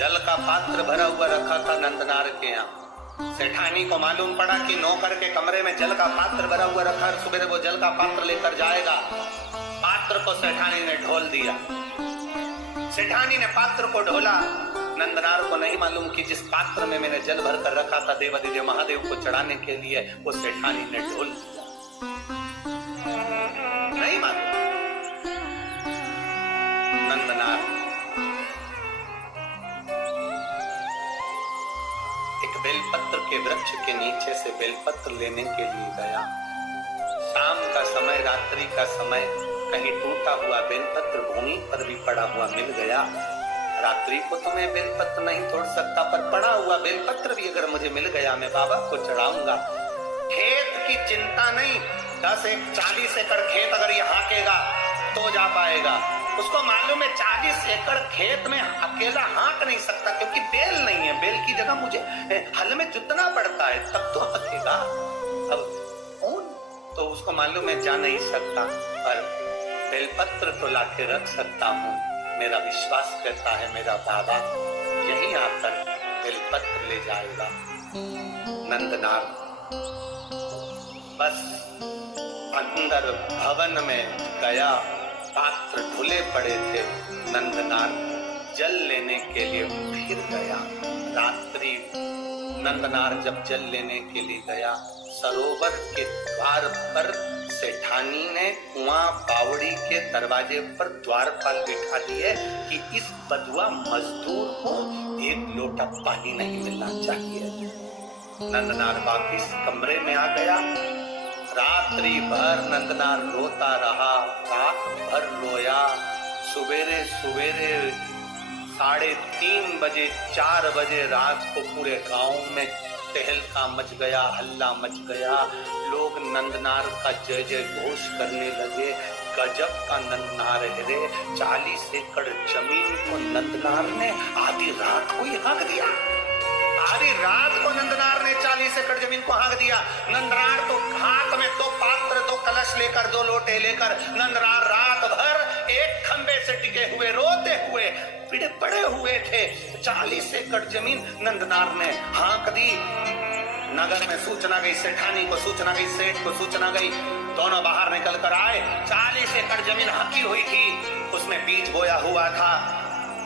जल का पात्र भरा हुआ रखा था नंदनार के यहाँ। सेठानी को मालूम पड़ा कि नौकर के कमरे में जल का पात्र भरा हुआ रखा है, सुबह वो जल का पात्र लेकर जाएगा। पात्र को सेठानी ने ढोल दिया। सेठानी ने पात्र को ढोला। नंदनार को नहीं मालूम कि जिस पात्र में मैंने जल भर कर रखा था देवादिदेव महादेव को चढ़ाने के लिए, वो सेठानी ने ढोल दिया। नहीं मालूम। नंदनार एक बेलपत्र के वृक्ष के नीचे से बेलपत्र लेने के लिए गया। शाम का समय, रात्रि का समय, कहीं टूटा हुआ बेलपत्र भूमि पर भी पड़ा हुआ मिल गया। रात्रि को तो मैं बेलपत्र नहीं तोड़ सकता, पर पड़ा हुआ बेलपत्र भी अगर मुझे मिल गया मैं बाबा को चढ़ाऊंगा। खेत की चिंता नहीं, 40 एकड़ खेत अगर ये हाँकेगा तो जा पाएगा। उसको मालूम है 40 एकड़ खेत में अकेला हाँक नहीं सकता, क्योंकि बेल नहीं है। बेल की जगह मुझे हल में जुतना पड़ता है, तब तो हाँकेगा। अब कौन, तो उसको मालूम है जा नहीं सकता, पर बेलपत्र तो लाके रख सकता हूँ। मेरा विश्वास करता है मेरा बाबा यहीं आकर बेलपत्र ले जाएगा। नंदनार बस अंदर भवन में गया। पात्र धुले पड़े थे। नंदनार जल लेने के लिए फिर गया। रात्रि नंदनार जब जल लेने के लिए गया, सरोवर के द्वार पर सेठानी ने कुआं बावड़ी के दरवाजे पर द्वारपाल बिठा दिए कि इस बदुआ मजदूर को एक लोटा पानी नहीं मिलना चाहिए। नंदनार वापिस कमरे में आ गया। रात्रि भर नंदनार रोता रहा, रात भर रोया। सवेरे सवेरे 3:30 बजे 4 बजे रात को पूरे गांव में तहलका मच गया, हल्ला मच गया। लोग नंदनार का जय जय घोष करने लगे। गजब का नंदनार है रे। 40 एकड़ जमीन को नंदनार ने आधी रात को ही हाँक दिया। आधी रात को नंदनार ने 40 एकड़ जमीन को हाँक दिया। नंदनार तो हाथ में 2 पात्र 2 कलश लेकर 2 लोटे लेकर नंदनार रात भर एक खंबे से टिके हुए रोते हुए पड़े हुए थे। 40 एकड़ जमीन नंदनार ने हाँक दी। नगर में सूचना गई, सेठानी को सूचना गई, सेठ को सूचना गई। दोनों बाहर निकल कर आए। 40 एकड़ जमीन हाँकी हुई थी, उसमें बीज बोया हुआ था।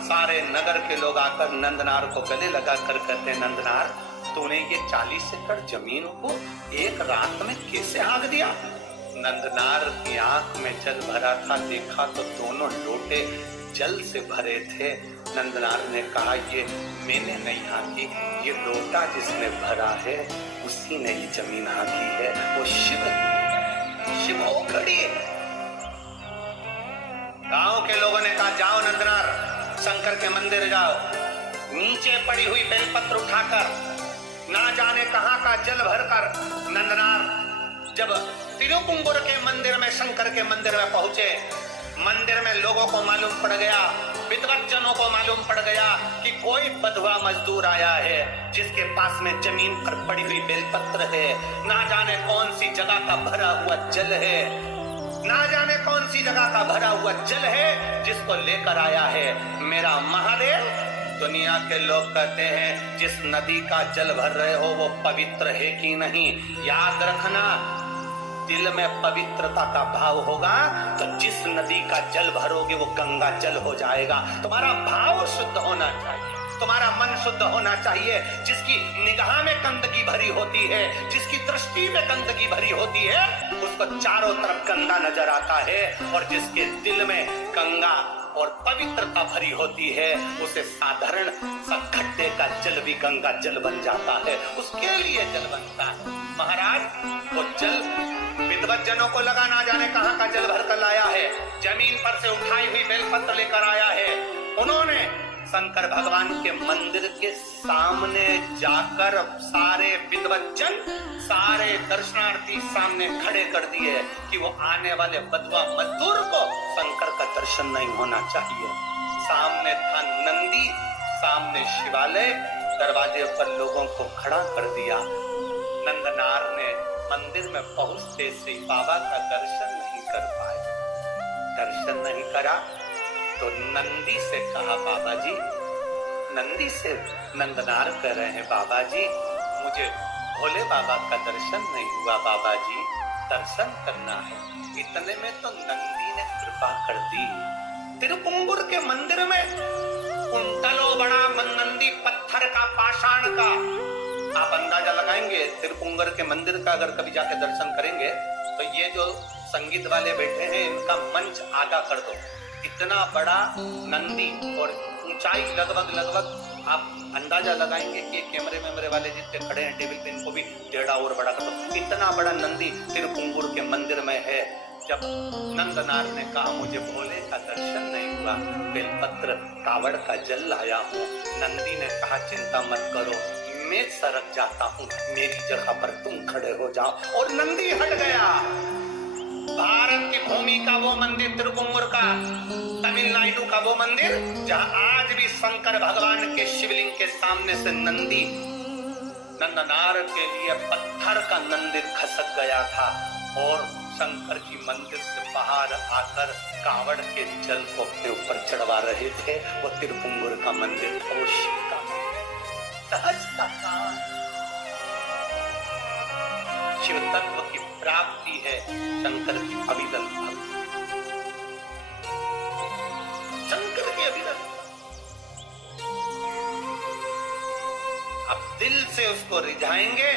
सारे नगर के लोग आकर नंदनार को गले लगा कर कहते, नंदनार तूने ये 40 एकड़ जमीन को एक रात में कैसे हाँक दिया? नंदनार की आंख में जल भरा था। देखा तो दोनों लोटे जल से भरे थे। नंदनार ने कहा, ये मैंने नहीं हाँकी, ये लोटा जिसने भरा है उसी ने ये जमीन हाँकी है। वो शिव हो खड़ी। गांव के लोगों ने कहा, जाओ नंदनार शंकर के मंदिर जाओ। नीचे पड़ी हुई बेलपत्र उठाकर ना जाने कहां का जल भरकर नंदनार जब तिरुपुंगुर के मंदिर में, शंकर के मंदिर में पहुंचे, मंदिर में लोगों को मालूम पड़ गया, विद्वज्जनों को मालूम पड़ गया कि कोई बधवा मजदूर आया है जिसके पास में जमीन पर पड़ी हुई बेलपत्र है। ना जाने कौन सी जगह का भरा हुआ जल है, ना जाने कौन सी जगह का भरा हुआ जल है जिसको लेकर आया है मेरा महादेव। दुनिया के लोग कहते हैं जिस नदी का जल भर रहे हो वो पवित्र है कि नहीं। याद रखना, दिल में पवित्रता का भाव होगा तो जिस नदी का जल भरोगे वो गंगा जल हो जाएगा। तुम्हारा भाव शुद्ध होना चाहिए, तुम्हारा मन शुद्ध होना चाहिए। जिसकी निगाह में गंदगी भरी होती है, जिसकी दृष्टि में गंदगी भरी होती है, उसको चारों तरफ गंदा नजर आता है। और जिसके दिल में गंगा और पवित्रता भरी होती है, उसे साधारण सा खड्डे का जल भी गंगा जल बन जाता है, उसके लिए जल बनता है। महाराज वो जल विद्वज्जनों को लगा ना जाने कहां का जल भर कर लाया है। जमीन पर से उठाई हुई बेलपत्र लेकर आया है। उन्होंने शंकर भगवान के मंदिर के सामने जाकर सारे विद्वज्जन, सारे दर्शनार्थी सामने खड़े कर दिए कि वो आने वाले बदवा मजदूर को शंकर का दर्शन नहीं होना चाहिए। सामने था नंदी, सामने शिवालय, दरवाजे पर लोगों को खड़ा कर दिया। नंदनार ने मंदिर में पहुंचते से बाबा का दर्शन नहीं कर पाए। दर्शन नहीं करा तो नंदी से कहा, बाबा जी नंदी से नंदनार कह रहे हैं, बाबा जी मुझे भोले बाबा का दर्शन नहीं हुआ, बाबा जी दर्शन करना है। इतने में तो नंदी ने कृपा कर दी। तिरुपुंगुर के मंदिर में कुंटलो बड़ा नंदी पत्थर का, पाषाण का। आप अंदाजा लगाएंगे तिरुपुंगर के मंदिर का, अगर कभी जाके दर्शन करेंगे तो ये जो संगीत वाले बैठे हैं इनका मंच आगा कर दो, इतना बड़ा नंदी, और ऊंचाई लगभग आप अंदाजा लगाएंगे कि कैमरे मेमरे वाले जितने खड़े हैं टेबल पे इनको भी टेढ़ा और बड़ा कर दो। इतना बड़ा नंदी तिरुपुंगुर के मंदिर में है। जब नंदनार ने कहा मुझे भोले का दर्शन नहीं हुआ, बेलपत्र कावड़ का जल लाया हूँ, नंदी ने कहा चिंता मत करो, मैं सरक जाता हूँ, मेरी जगह पर तुम खड़े हो जाओ, और नंदी हट गया। भारत की भूमि का वो मंदिर तिरुपुंगुर का, तमिलनाडु का वो मंदिर जहाँ आज भी शंकर भगवान के शिवलिंग के सामने से नंदी नंदनार के लिए पत्थर का मंदिर खसक गया था, और शंकर जी मंदिर से बाहर आकर कावड़ के जल को अपने ऊपर चढ़वा रहे थे। वो तिरुपुंगुर का मंदिर था, वो शिव का सहजता का शिव तत्व की प्राप्ति है शंकर की अविरल भक्ति, शंकर की अविरल। आप दिल से उसको रिझाएंगे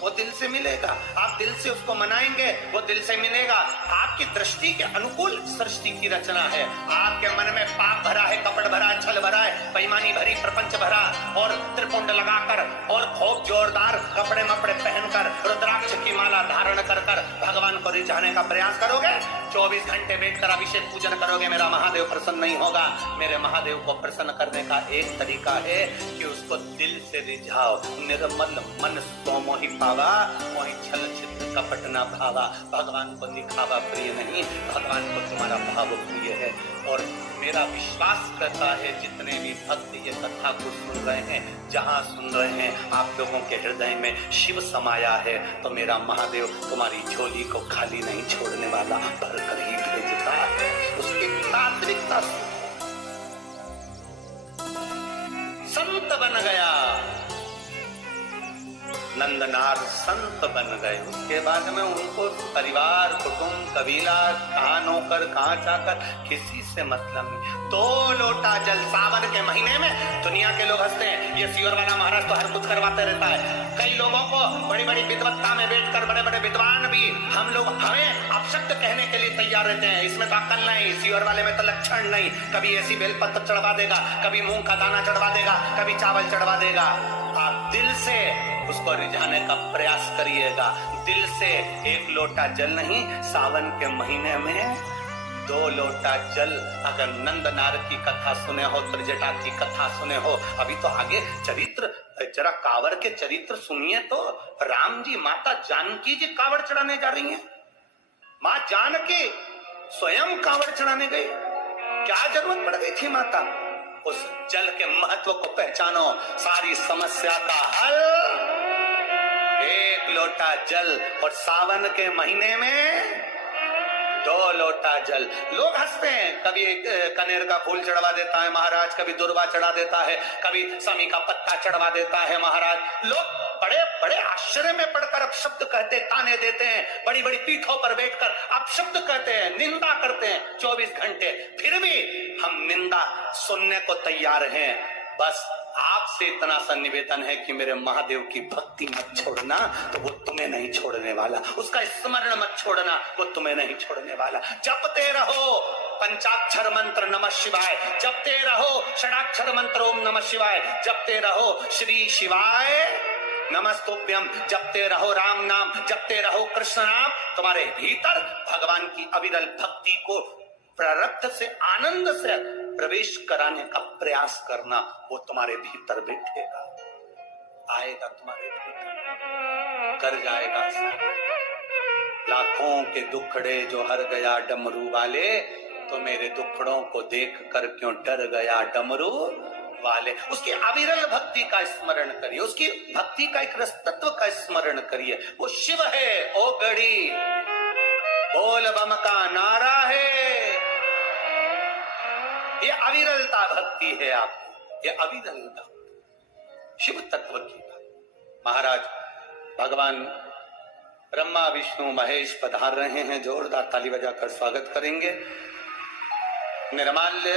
वो दिल से मिलेगा, आप दिल से उसको मनाएंगे वो दिल से मिलेगा। आपकी दृष्टि के अनुकूल सृष्टि की रचना है। आपके मन में पाप भरा है, कपट भरा है, छल भरा है, बेईमानी भरी, प्रपंच भरा, और त्रिपुंड लगाकर और खूब जोरदार कपड़े मपड़े पहनकर रुद्राक्ष की माला धारण कर कर भगवान को रिझाने का प्रयास करोगे, 24 घंटे बैठकर अभिषेक पूजन करोगे, मेरा महादेव प्रसन्न नहीं होगा। मेरे महादेव को प्रसन्न करने का एक तरीका है कि उसको दिल से रिझाओ। निर्मल मन सोमोहि पावा, मोहि छल छिद्र कपट न भावा। भगवान को दिखावा प्रिय नहीं, भगवान को तुम्हारा भाव प्रिय है। और मेरा विश्वास करता है जितने भी भक्त ये कथा को सुन रहे हैं, जहाँ सुन रहे हैं, आप लोगों के हृदय में शिव समाया है, तो मेरा महादेव तुम्हारी झोली को खाली नहीं छोड़ने वाला, भरकर ही भेजता है। उसकी तात्विकता संत बन गया, नंदनार संत बन गए। उसके बाद में उनको परिवार, कुटुंब, कबीला, कहाँ नौकर, कहाँ चाकर, किसी से मतलब नहीं। 2 लोटा जल सावन के महीने में दुनिया के लोग हंसते हैं, ये सियोर वाला महाराज तो हर कुछ करवाते रहता है। कई लोगों को बड़ी बड़ी विद्वत्ता में बैठकर बड़े बड़े विद्वान भी हमें अपशब्द कहने के लिए तैयार रहते हैं। इसमें तो अक्ल नहीं, सियोर वाले में तो लक्षण नहीं, कभी ऐसी बेलपत्र चढ़वा देगा, कभी मूंग का दाना चढ़वा देगा, कभी चावल चढ़वा देगा। आप दिल से उसको रिझाने का प्रयास करिएगा, दिल से। 1 लोटा जल नहीं, सावन के महीने में 2 लोटा जल। अगर नंदनार की कथा सुने हो, त्रिजटा की कथा सुने हो, अभी तो आगे चरित्र, जरा कांवड़ के चरित्र सुनिए तो। राम जी, माता जानकी जी कांवड़ चढ़ाने जा रही हैं, माँ जानकी स्वयं कांवड़ चढ़ाने गई, क्या जरूरत पड़ गई थी माता? उस जल के महत्व को पहचानो, सारी समस्या का हल 1 लोटा जल। और सावन के महीने में 2 लोटा जल। लोग हंसते हैं, कभी कनेर का फूल चढ़वा देता है महाराज, कभी दुर्वा चढ़ा देता है, कभी समी का पत्ता चढ़वा देता है महाराज। लोग बड़े बड़े आश्चर्य में पड़कर अपशब्द कहते, ताने देते हैं, बड़ी बड़ी पीठों पर बैठकर अपशब्द कहते हैं, निंदा करते हैं 24 घंटे। फिर भी हम निंदा सुनने को तैयार हैं। बस आपसे इतना सा निवेदन है कि मेरे महादेव की भक्ति मत छोड़ना, तो वो तुम्हें नहीं छोड़ने वाला। उसका स्मरण मत छोड़ना, वो तुम्हें नहीं छोड़ने वाला। जपते रहो पंचाक्षर मंत्र नमः शिवाय, जपते रहो षडाक्षर मंत्र ओम नमः शिवाय, जपते रहो श्री शिवाय नमस्तुभ्यम, जपते रहो राम नाम, जपते रहो कृष्ण नाम। तुम्हारे भीतर भगवान की अविरल भक्ति को प्रारब्ध से, आनंद से प्रवेश कराने का प्रयास करना, वो तुम्हारे भीतर बैठेगा, आएगा तुम्हारे भीतर, कर जाएगा। लाखों के दुखड़े जो हर गया डमरू वाले, तो मेरे दुखड़ों को देख कर क्यों डर गया डमरू वाले। उसकी अविरल भक्ति का स्मरण करिए, उसकी भक्ति का एक रसतत्व का स्मरण करिए। वो शिव है, ओ गड़ी बोल बम का नारा है। ये अविरलता भक्ति है आपकी। ये अविरलता शिव तत्व की बात। महाराज भगवान ब्रह्मा विष्णु महेश पधार रहे हैं, जोरदार ताली बजाकर स्वागत करेंगे। निर्माल्य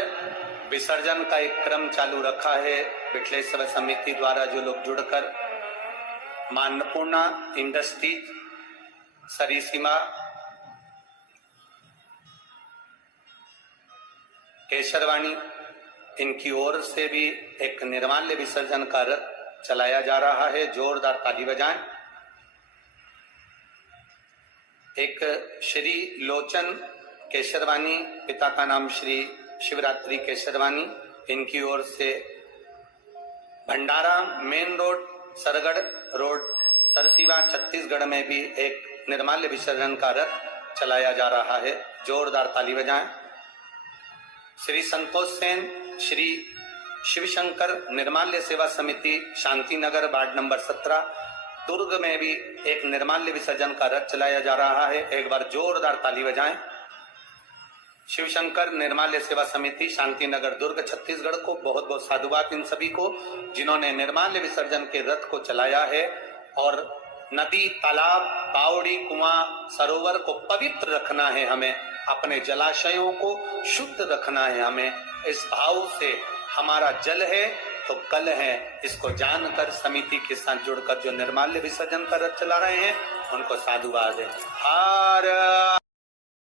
विसर्जन का एक क्रम चालू रखा है विठलेश्वर समिति द्वारा। जो लोग जुड़कर मां अन्नपूर्णा इंडस्ट्रीज, सरिसीमा, केशरवाणी, इनकी ओर से भी एक निर्माल्य विसर्जन का रथ चलाया जा रहा है। जोरदार ताली बजाएं। एक श्री लोचन केशरवानी, पिता का नाम श्री शिवरात्रि केशरवानी, इनकी ओर से Bhandara main road, Sargarh road, Sarsiwa, Chhattisgarh में भी एक निर्माल्य विसर्जन का रथ चलाया जा रहा है। जोरदार ताली बजाएं। श्री संतोष सेन, श्री शिवशंकर निर्माल्य सेवा समिति, शांति नगर, वार्ड नंबर 17, दुर्ग में भी एक निर्माल्य विसर्जन का रथ चलाया जा रहा है। एक बार जोरदार ताली बजाएं। शिवशंकर निर्माल्य सेवा समिति, शांति नगर, दुर्ग, छत्तीसगढ़ को बहुत बहुत साधुवाद इन सभी को जिन्होंने निर्माल्य विसर्जन के रथ को चलाया है। और नदी, तालाब, बावड़ी, कुआं, सरोवर को पवित्र रखना है हमें, अपने जलाशयों को शुद्ध रखना है हमें। इस भाव से हमारा जल है तो कल है, इसको जानकर समिति के साथ जुड़कर जो निर्माल्य विसर्जन का रथ चला रहे हैं उनको साधुवाद है। हर